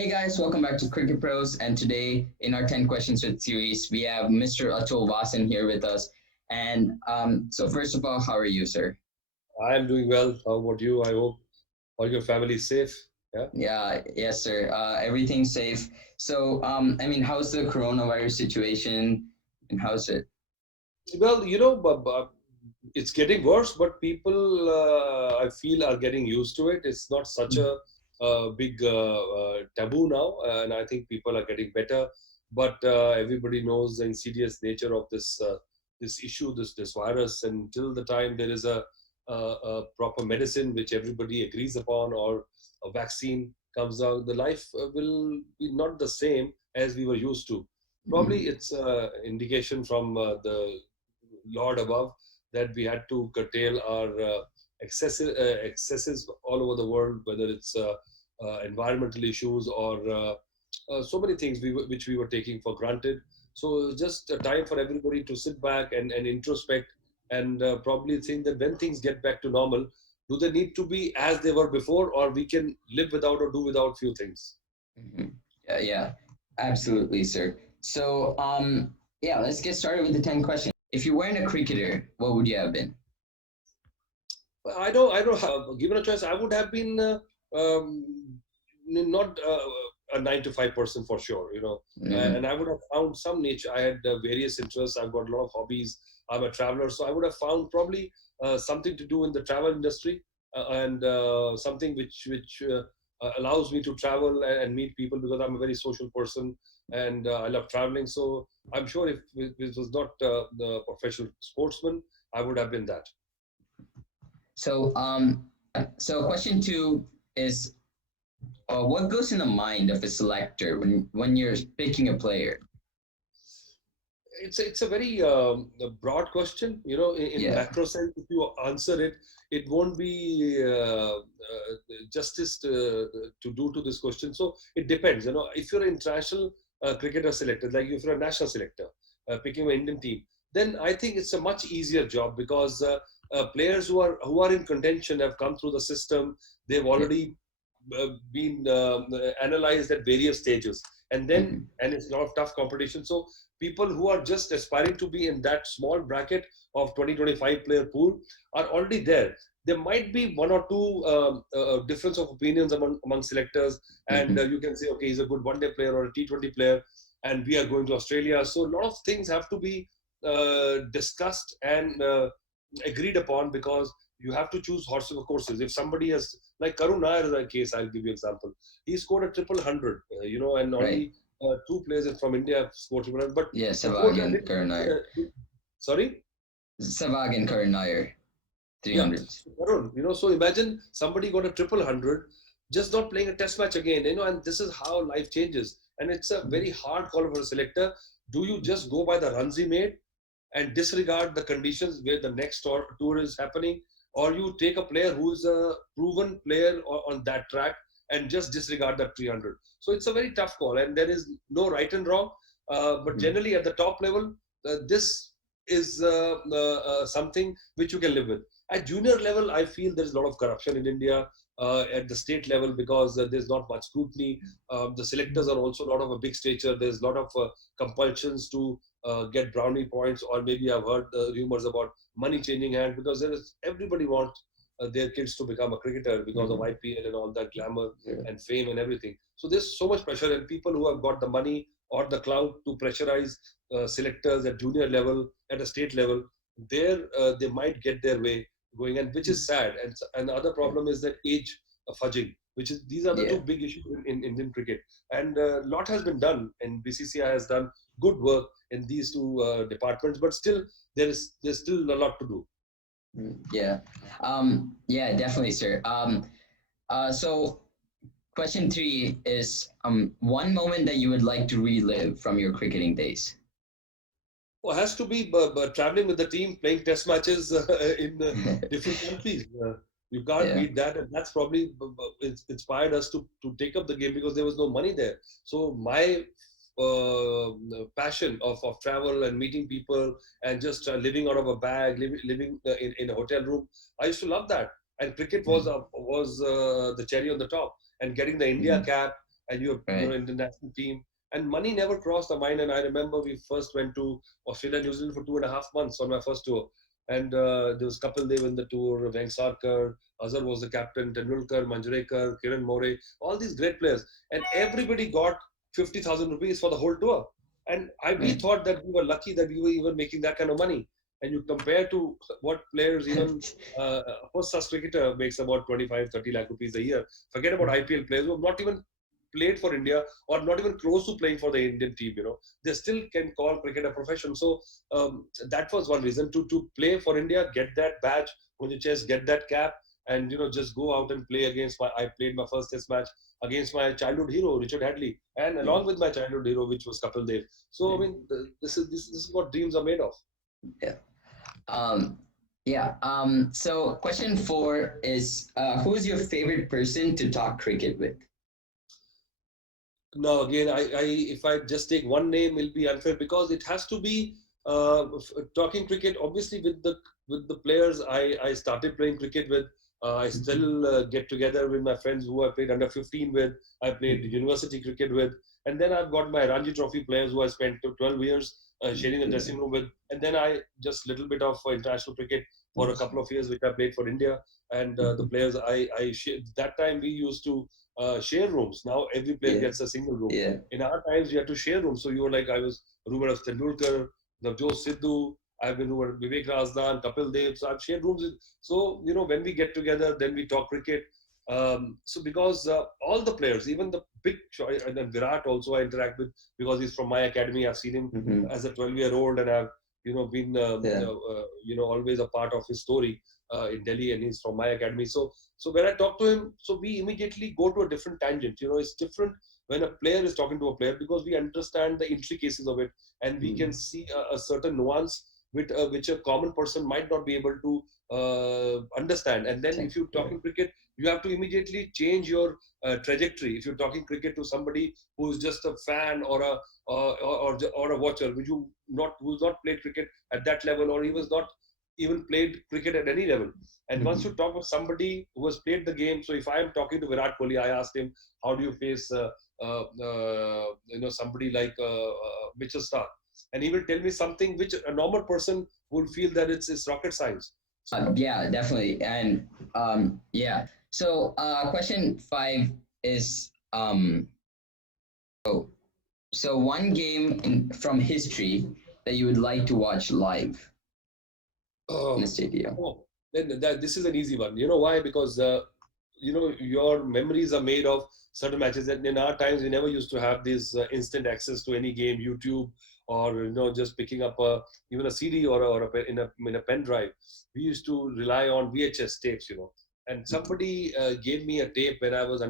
Hey guys, welcome back to cricketPros. And today in our 10 questions with series, we have Mr. Atul Wassan here with us. And so, first of all, how are you, sir? I am doing well. How about you? I hope all your family is safe. Yeah. Yeah, yes, sir. Everything's safe. So, how's the coronavirus situation and how's it? Well, it's getting worse, but people, I feel, are getting used to it. It's not such a big taboo now, and I think people are getting better. But everybody knows the insidious nature of this issue, this virus. And until the time there is a proper medicine which everybody agrees upon, or a vaccine comes out, the life will be not the same as we were used to. Probably Mhm. it's indication from the Lord above that we had to curtail our excesses all over the world, whether it's environmental issues or so many things which we were taking for granted. So just a time for everybody to sit back and introspect and probably think that when things get back to normal, do they need to be as they were before, or we can live without or do without few things? Mhm. Yeah, absolutely, sir. So, yeah, let's get started with the 10 questions. If you weren't a cricketer, what would you have been? I don't have, given a choice, I would have been not a 9 to 5 person for sure, and Mhm. I would have found some niche. I had various interests. I've got a lot of hobbies. I'm a traveler, so I would have found probably something to do in the travel industry, and something which allows me to travel and meet people, because I'm a very social person, and I love traveling. So I'm sure if it was not the professional sportsman, I would have been that. So, so question two is what goes in the mind of a selector when you're picking a player? It's a very a broad question. In Yeah. macro sense, if you answer it, it won't be justice to do to this question. So it depends. If you're an international cricketer selector, like if you're a national selector picking an Indian team, then I think it's a much easier job, because players who are in contention have come through the system. They've Yeah. already been analyzed at various stages, Mhm. and it's a lot of tough competition. So people who are just aspiring to be in that small bracket of 2025 player pool are already there. There might be one or two difference of opinions among selectors, and Mhm. you can say, okay, he's a good one-day player or a T20 player, and we are going to Australia. So a lot of things have to be discussed and agreed upon, because you have to choose horses for courses. If somebody has, like Karun Nair is a case, I'll give you example. He scored a triple hundred, and Right. only two players from India have scored triple hundred. But Yeah. before Savag that, and Karunayar. sorry, Savag and Karunayar. yeah, 300s. so Karun, so imagine somebody got a triple hundred, just not playing a test match again, and this is how life changes. And it's a very hard call for a selector. Do you just go by the runs he made and disregard the conditions where the next tour is happening, or you take a player who's a proven player on that track and just disregard that 300? So it's a very tough call, and there is no right and wrong. But Mhm. generally, at the top level, this is something which you can live with. At junior level, I feel there's a lot of corruption in India. At the state level, because there's not much scrutiny. The selectors are also not of a big stature. There's a lot of compulsions to get brownie points, or maybe I've heard rumors about money changing hands, because everybody wants their kids to become a cricketer because of Mhm. IPL and all that glamour Yeah. and fame and everything. So there's so much pressure, and people who have got the money or the clout to pressurize selectors at junior level, at a state level, there they might get their way going, and which is sad. And the other Yeah. problem is that age fudging, which is, these are the Yeah. two big issues in Indian cricket. And a lot has been done, and BCCI has done good work in these two departments, but still there's still a lot to do. Yeah. Yeah, definitely, sir. So question three is one moment that you would like to relive from your cricketing days. Well, has to be traveling with the team, playing test matches in different countries. You can't Yeah. beat that, and that's probably inspired us to take up the game, because there was no money there. So my passion of travel and meeting people, and just living out of a bag, living in a hotel room, I used to love that. And cricket was Mhm. the cherry on the top, and getting the India Mhm. cap and you're Right. international team, and money never crossed the mind. And I remember we first went to Australia, New Zealand for 2.5 months on my first tour, and there was Kapil Dev in the tour, Vengsarkar, Azhar was the captain, Tendulkar, Manjrekar, Kiran More, all these great players, and everybody got 50,000 rupees for the whole tour. And we Right. thought that we were lucky that we were even making that kind of money. And you compare to what players, even a first class cricketer makes about 25, 30 lakh rupees a year. Forget about IPL players who have not even played for India or not even close to playing for the Indian team. They still can call cricket a profession. So that was one reason to play for India, get that badge on your chest, get that cap, and just go out and play against I played my first test match against my childhood hero Richard Hadley, and Yeah. along with my childhood hero, which was Kapil Dev. So I Right. mean, this is what dreams are made of. Yeah. Um, yeah. So question four is, who's your favorite person to talk cricket with? Now again, I if I just take one name, it'll be unfair because it has to be talking cricket. Obviously, with the players I started playing cricket with, I still get together with my friends who I played under 15 with. I played university cricket with, and then I've got my Ranji Trophy players who I spent 12 years sharing the Yeah. dressing room with, and then I just little bit of international cricket for a couple of years, which I played for India. And the players that time we used to share rooms. Now every player Yeah. gets a single room. Yeah. In our times, you had to share rooms. So you were like, I was rumored of Tendulkar, Navjot Sidhu, I've been rumored Vivek Razdan, Kapil Dev. So I've shared rooms. So, when we get together, then we talk cricket. So because all the players, even the big, and then Virat also I interact with because he's from my academy. I've seen him Mm-hmm. as a 12-year-old, and I've, been, Yeah. always a part of his story in Delhi, and he's from my academy. So when I talk to him, so we immediately go to a different tangent. It's different when a player is talking to a player because we understand the intricacies of it, and we can Mm. see a certain nuance which a common person might not be able to understand. And then if you're Yeah. talking cricket, you have to immediately change your trajectory. If you're talking cricket to somebody who's just a fan or a watcher, who's not played cricket at that level, or he was not even played cricket at any level. And once you Mm-hmm. talk with somebody who has played the game, so if I am talking to Virat Kohli, I asked him, how do you face somebody like Mitchell Stark? And he will tell me something which a normal person will feel that it's rocket science. Yeah, definitely. And yeah. So question five is, oh, so one game from history that you would like to watch live in the Oh, stadium. oh, then this is an easy one. You know why? Because your memories are made of certain matches. And in our times, we never used to have this instant access to any game, YouTube, or just picking up even a CD or in a pen drive. We used to rely on VHS tapes. And somebody gave me a tape when I was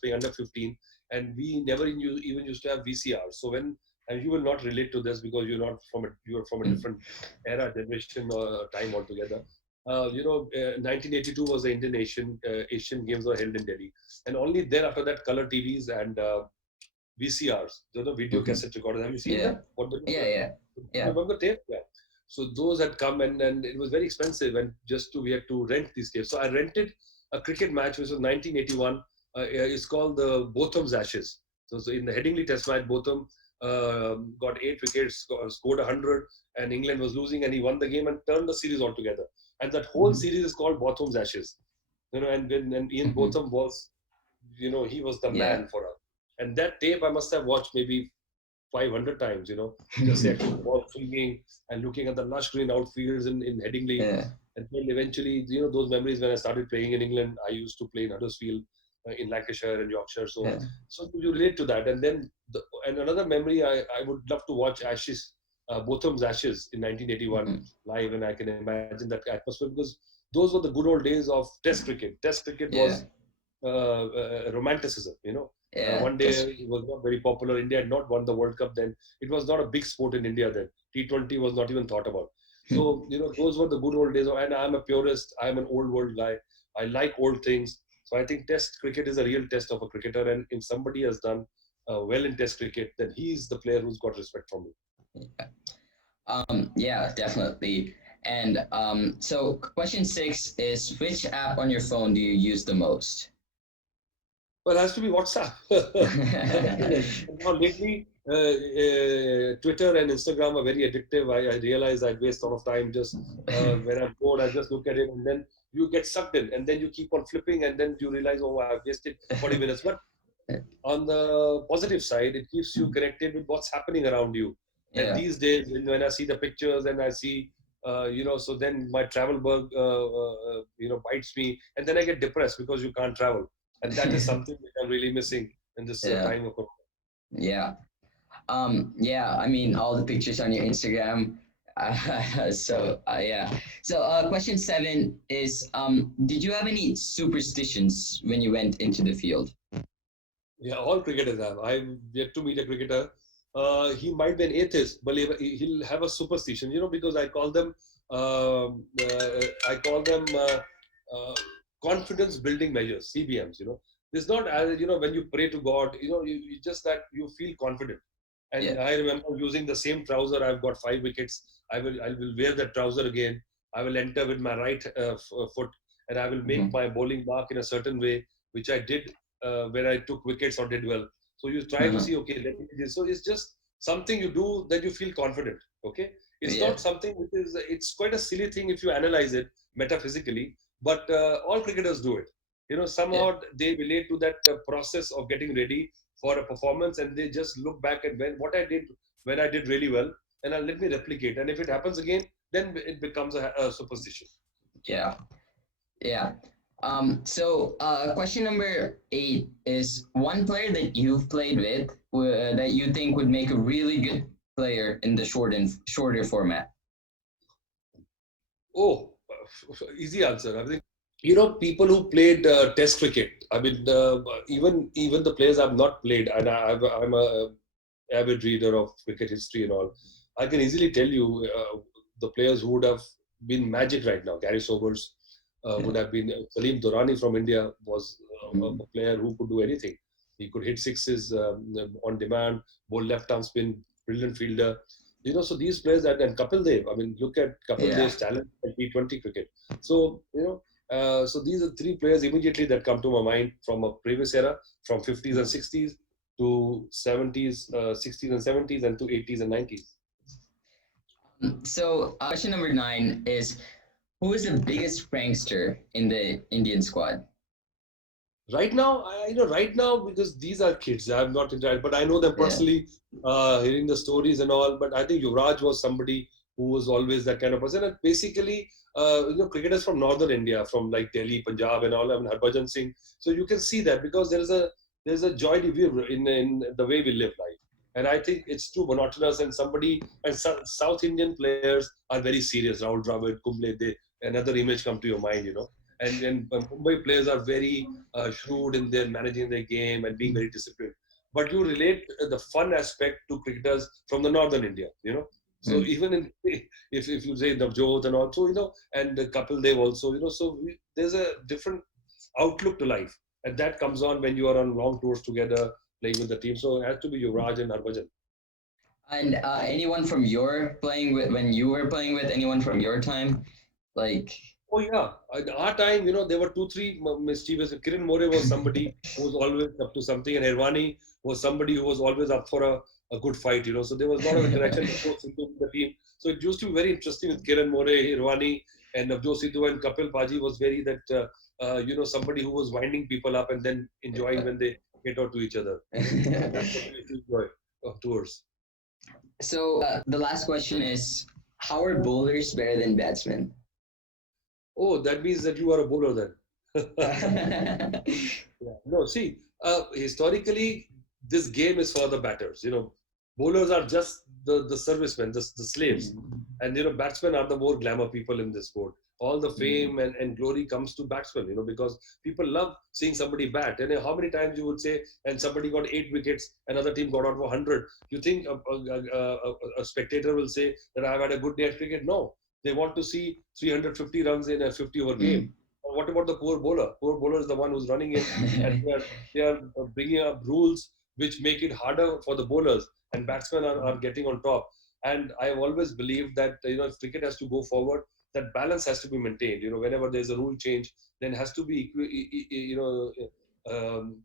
playing under 15, and we never even used to have VCR. So and you will not relate to this because you're from a Mm. different era, generation, or time altogether. 1982 was the Indian Asian Games were held in Delhi, and only then after that, color TVs and VCRs, video Mm-hmm. cassette recorders. Have you seen Yeah. them? What the Yeah. Yeah. Yeah. remember tape? Yeah. So those had come, and it was very expensive, and we had to rent these tapes. So I rented a cricket match, which was 1981. It's called the Botham's Ashes. So in the Headingley Test match, Botham got 8 wickets, scored 100, and England was losing, and he won the game and turned the series altogether. And that whole Mm-hmm. series is called Botham's Ashes. And Ian Mm-hmm. Botham was, he was the Yeah. man for us. And that tape I must have watched maybe 500 times, just seeing the ball swinging and looking at the lush green outfields in Headingley. Yeah. And then eventually, those memories when I started playing in England, I used to play in Huddersfield, in Lancashire and Yorkshire. So, Yeah. so you relate to that. And then, and another memory, I would love to watch Ashes, Botham's Ashes in 1981 Mm-hmm. live, and I can imagine that atmosphere because those were the good old days of Test cricket. Test cricket Yeah. was romanticism. Yeah. One day That's it was not very popular. India had not won the World Cup then. It was not a big sport in India then. T20 was not even thought about. So, those were the good old days. And I'm a purist. I'm an old world guy. I like old things. So I think Test cricket is a real test of a cricketer. And if somebody has done well in Test cricket, then he's the player who's got respect from me. yeah, definitely. And so question six is, which app on your phone do you use the most? Well, it has to be WhatsApp. And now lately, Twitter and Instagram are very addictive. I realize I waste a lot of time just when I'm bored, I just look at it and then you get sucked in and then you keep on flipping and then you realize, oh, I've wasted 40 minutes. But on the positive side, it keeps you connected with what's happening around you. And Yeah. these days, when I see the pictures and I see, so then my travel bug, bites me, and then I get depressed because you can't travel, and that is something that I'm really missing in this Yeah. time of Corona. Yeah. Yeah, I mean, all the pictures on your Instagram. Yeah. So, question 7 is, did you have any superstitions when you went into the field? Yeah, all cricketers have. I've yet to meet a cricketer. He might be an atheist, but he'll have a superstition, because I call them uh, confidence building measures, CBMs. It's not as when you pray to God, you just that you feel confident. And Yeah. I remember using the same trouser. I've got 5 wickets. I will wear that trouser again. I will enter with my right foot, and I will make Mhm. my bowling mark in a certain way, which I did where I took wickets or did well. So you try to Uh-huh. see, okay, let me do this. So it's just something you do that you feel confident. Okay, it's Yeah. not something which is. It's quite a silly thing if you analyze it metaphysically, but all cricketers do it. Yeah. Somehow they relate to that process of getting ready for a performance, and they just look back at what I did when I did really well, and let me replicate. And if it happens again, then it becomes a superstition. Yeah. Yeah. So, question number 8 is, one player that you've played with that you think would make a really good player in the shorter format. Oh, easy answer. I think people who played Test cricket. I mean, even the players I've not played, and I'm a avid reader of cricket history and all. I can easily tell you the players who would have been magic right now. Gary Sobers would have been. Salim Durrani from India was a player who could do anything. He could hit sixes on demand, bowl left arm spin, brilliant fielder. So these players and Kapil Dev. I mean, look at Kapil Yeah. Dev's talent at T20 cricket. So so these are 3 players immediately that come to my mind from a previous era, from 50s and 60s to 70s, 60s and 70s, and to 80s and 90s. So, question number 9 is, who is the biggest prankster in the Indian squad? Right now, right now, because these are kids, I'm not interested, but I know them Yeah. personally, hearing the stories and all. But I think Yuvraj was somebody who was always that kind of person. And basically, cricketers from northern India, from like Delhi, Punjab, and all, I mean, Harbhajan Singh. So you can see that because there's a joy in the way we live life. And I think it's too monotonous. And South Indian players are very serious. Rahul Dravid, Kumble, another image come to your mind, and Mumbai players are very shrewd in their managing their game and being very disciplined. But you relate the fun aspect to cricketers from the northern India. So Mm. even if you say Navjot and also and Kapil Dev also there's a different outlook to life, and that comes on when you are on long tours together playing with the team. So it has to be Yuvraj and Harbhajan. And anyone from your playing with when you were playing with anyone from your time, like Oh yeah, at our time, there were 2, 3 mischievous. Kiran More was somebody who was always up to something, and Irvani was somebody who was always up for a good fight. So there was a lot of interaction with both Sidhu in the team. So it used to be very interesting with Kiran More, Irvani, and Navjot Sidhu and Kapil Paji was very that somebody who was winding people up and then enjoying when they get out to each other. That's what we used to enjoy of tours. so the last question is, how are bowlers better than batsmen? Oh, that means that you are a bowler then. Yeah. Yeah. No, see, historically, this game is for the batters. Bowlers are just the servicemen, the slaves. And, batsmen are the more glamour people in this sport. All the fame and glory comes to batsmen, because people love seeing somebody bat. And how many times you would say, and somebody got 8 wickets, another team got out for 100. You think a spectator will say that I've had a good day at cricket? No. They want to see 350 runs in a 50-over game. Mm. What about the poor bowler? Poor bowler is the one who's running in, and they are bringing up rules which make it harder for the bowlers, and batsmen are getting on top. And I have always believed that if cricket has to go forward, that balance has to be maintained. Whenever there's a rule change, then has to be um,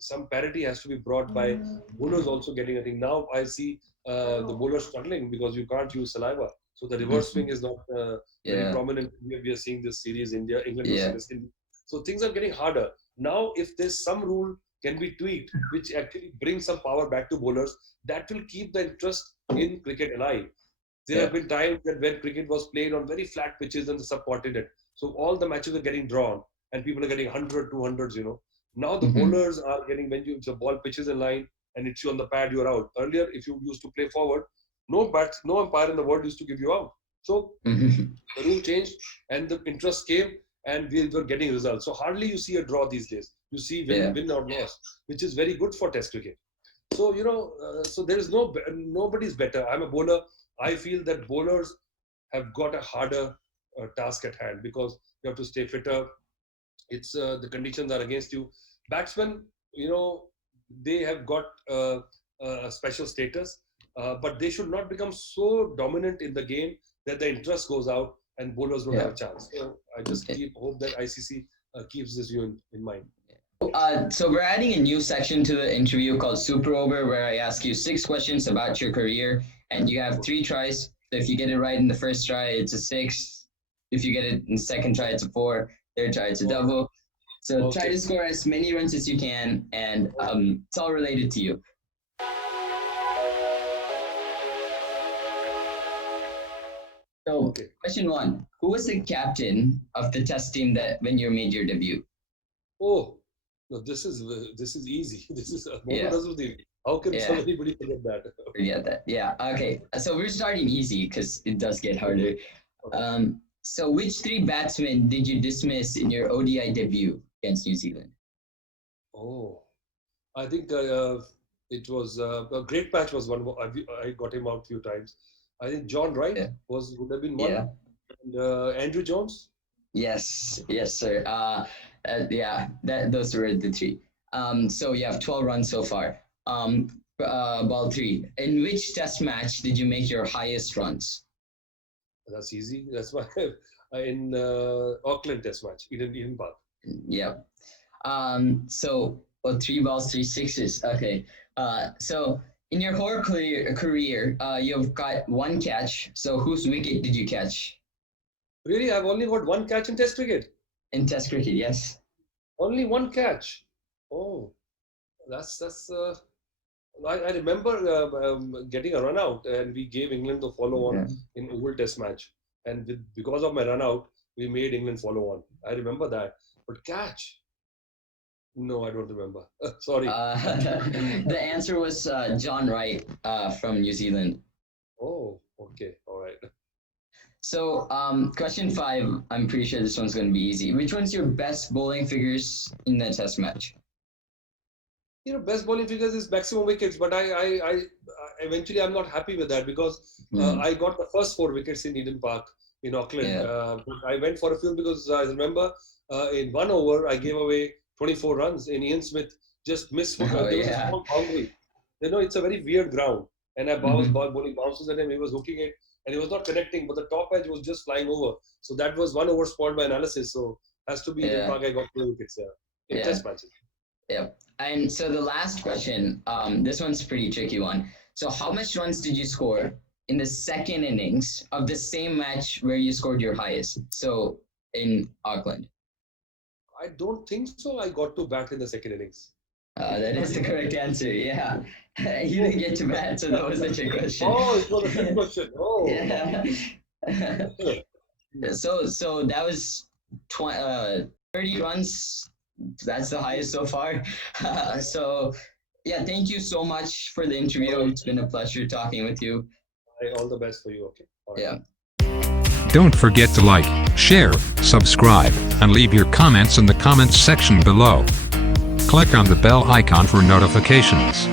some parity has to be brought by bowlers also getting a thing. Now I see the bowlers struggling because you can't use saliva. So the reverse swing is not very Yeah. prominent. We are seeing this series, England versus Yeah. West Indies. So things are getting harder. Now, if there's some rule can be tweaked, which actually brings some power back to bowlers, that will keep the interest in cricket alive. There have Yeah. been times that when cricket was played on very flat pitches in the subcontinent, so all the matches are getting drawn and people are getting 100, 200s, Now the Hmm. bowlers are getting, when the ball pitches in line and it's you on the pad, you're out. Earlier, if you used to play forward, no umpire in the world used to give you out. So Hmm. the rule changed and the interest came and we were getting results. So hardly you see a draw these days. You see Yeah. win or loss, which is very good for Test cricket. So so there is nobody's better. I'm a bowler. I feel that bowlers have got a harder task at hand because you have to stay fitter. It's the conditions are against you. Batsmen, they have got a special status, but they should not become so dominant in the game that the interest goes out and bowlers don't have Yeah. a chance. So I just hope that ICC keeps this view in mind. So we're adding a new section to the interview called Super Over, where I ask you 6 questions about your career, and you have 3 tries. So if you get it right in the first try, it's a 6. If you get it in the second try, it's a 4. Third try, it's a double. So try Okay. to score as many runs as you can, and it's all related to you. So, Okay. question 1: who was the captain of the Test team that when you made your debut? Oh, no, this is easy. This is Yeah. Mohammad Azharuddin. How can Yeah. anybody forget that? Forget that. Yeah. Okay. So we're starting easy because it does get harder. So which 3 batsmen did you dismiss in your ODI debut against New Zealand? Oh, I think it was a great patch was one. I got him out a few times. I think John Wright Yeah. would have been one, Yeah. and Andrew Jones. Yes. Yes, sir. Yeah. Those were the 3. So you have 12 runs so far. Ball 3. In which Test match did you make your highest runs? That's easy. That's why in Auckland Test match, Eden Park. Yeah. So 3 balls, 3 sixes. Okay. So in your whole career, you've got 1 catch. So whose wicket did you catch Really, I've only got one catch in Test cricket. in Test cricket? Yes. Only one catch. Oh, that's. I remember getting a run out, and we gave England the follow on Yeah. in Oval Test match, and because of my run out, we made England follow on. I remember that, but catch. No, I don't remember. Sorry. The answer was John Wright from New Zealand. Oh, okay, all right. So question 5, I'm pretty sure this one's going to be easy. Which one's your best bowling figures in the Test match? Best bowling figures is maximum wickets, but I eventually I'm not happy with that because I got the first 4 wickets in Eden Park in Auckland. Yeah. But I went for a few because I remember in 1 over I gave away 24 runs, and Ian Smith just missed. There was a small boundary. It's a very weird ground, and I bowling bounces at him. He was hooking it, and he was not connecting, but the top edge was just flying over. So that was 1 over spoiled by analysis. So has to be Eden Park. I got 2 wickets in Test matches. Yep. And so the last question, this one's a pretty tricky one. So how much runs did you score in the second innings of the same match where you scored your highest? So in Auckland. I don't think so. I got to bat in the second innings. That is the correct answer. Yeah. You didn't get to bat, so that was the trick question. Oh, it was a trick question. Oh. Yeah. So that was 30 runs. That's the highest so far. So yeah, thank you so much for the interview. It's been a pleasure talking with you. All the best for you. Okay. All right. Yeah. Don't forget to like, share, subscribe, and leave your comments in the comments section below. Click on the bell icon for notifications.